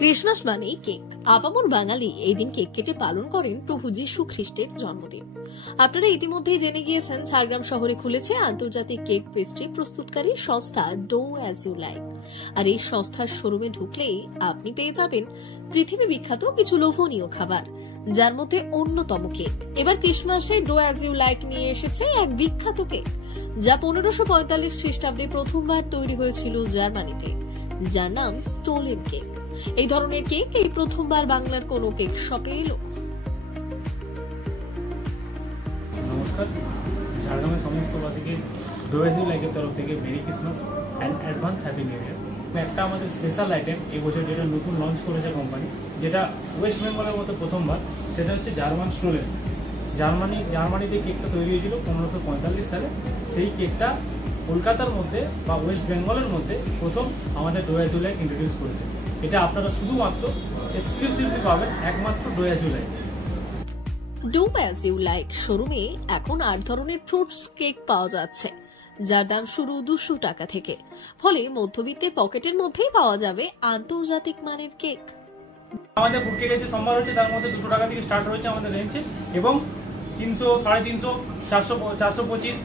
Christmas মানেই cake. আপামর বাঙালি এই দিন কেক কেটে পালন করেন প্রভু যীশু খ্রিস্টের জন্মদিন। আপনারা ইতিমধ্যেই জেনে গিয়েছেন ঝাড়গ্রাম শহরে খুলেছে আন্তর্জাতিক কেক পেস্ট্রি প্রস্তুতকারী সংস্থা ডো অ্যাজ ইউ লাইক। আর এই সংস্থার শোরুমে ঢুকলেই আপনি পেয়ে যাবেন পৃথিবী বিখ্যাত কিছু লোভনীয় খাবার, যার মধ্যে অন্যতম কেক। এবার ক্রিসমাসে ডো অ্যাজ ইউ লাইক নিয়ে এসেছে এক বিখ্যাত কেক, যা 1545 খ্রিস্টাব্দে প্রথমবার তৈরি হয়েছিল জার্মানিতে, যার নাম স্টোলেন কেক। এই ধরনের কেক এই প্রথমবার বাংলার কোন কেক শপে এলো। নমস্কার, ঝাড়গ্রামের সমস্ত বাসীকে ডো অ্যাজ ইউ লাইকের তরফ থেকে merry Christmas and advance happy new year. একটা আমাদের স্পেশাল আইটেম এবছর যেটা নতুন লঞ্চ করেছে কোম্পানি, যেটা ওয়েস্ট বেঙ্গলের মতো প্রথমবার, সেটা হচ্ছে জার্মান স্টোলেন। জার্মানিতে কেকটা তৈরি হয়েছিল 1545 সালে। সেই কেকটা কলকাতার মধ্যে বা ওয়েস্ট বেঙ্গলের মধ্যে প্রথম আমাদের Do As You Like introduce করেছে। এটা আপনারা শুধুমাত্র এক্সক্লুসিভলি পাবেন একমাত্র Do As You Like. Do As You Like শোরুমে এখন 8 ধরনের ফ্রুটস কেক পাওয়া যাচ্ছে, যার দাম শুরু 200 টাকা থেকে। ফলে মধ্যবিত্তের পকেটের মধ্যেই পাওয়া যাবে আন্তর্জাতিক মানের কেক। আমাদের ফুড কেকের যে সম্ভার হচ্ছে তার মধ্যে 200 টাকা থেকে স্টার্ট হয়েছে আমাদের রেঞ্জে, এবং 300, 350, 400, 425,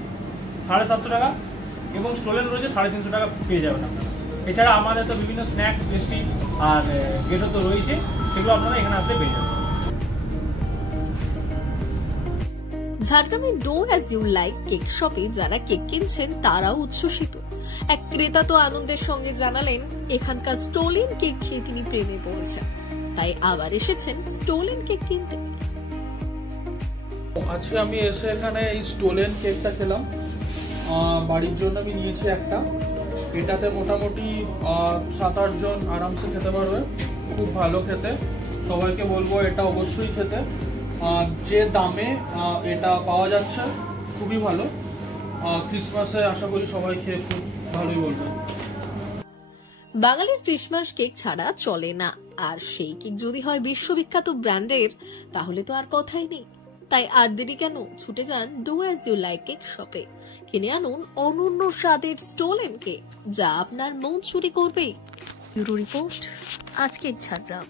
750 টাকা, এবং স্টোলেন রয়েছে 350 টাকা পেয়ে যাবেন আপনারা। এছাড়া আমাদের তো বিভিন্ন স্ন্যাক্স, পেস্ট্রি আর গেটও তো রয়েছে, সেগুলো আপনারা এখানে আসলে পেয়ে যাবেন। ঝাড়গ্রামের Do As You Like cake শপে যারা কেক কিনছেন তারাও উচ্ছ্বসিত। এক ক্রেতা তো আনন্দের সঙ্গে জানালেন এখানকার স্টোলেন কেক খেয়ে তিনি প্রেমে পড়েছেন, তাই আবার এসেছেন স্টোলেন কেক কিনতে। আজকে আমি এসে এখানে এই স্টোলেন কেকটা খেলাম। বাড়ির জন্য আমি নিয়েছি একটা। এটাতে মোটামুটি 7-8 জন আরামসে খেতে পারবে। খুব ভালো খেতে, সবাইকে বলবো এটা অবশ্যই খেতে। যে দামে এটা পাওয়া যাচ্ছে খুবই ভালো। ক্রিসমাসে আশা করি সবাই খেয়ে খুব ভালোই বলবে। বাঙালির ক্রিসমাস কেক ছাড়া চলে না, আর সেই কেক যদি হয় বিশ্ববিখ্যাত ব্র্যান্ডের, তাহলে তো আর কথাই নেই। তাই আর দেরি কেন, ছুটে যান Do As You Like cake শপে, কিনে আনুন অনন্য স্বাদের স্টোলেন কেক, যা আপনার মন চুরি করবেই। ব্যুরো রিপোর্ট, আজকের ঝাড়গ্রাম।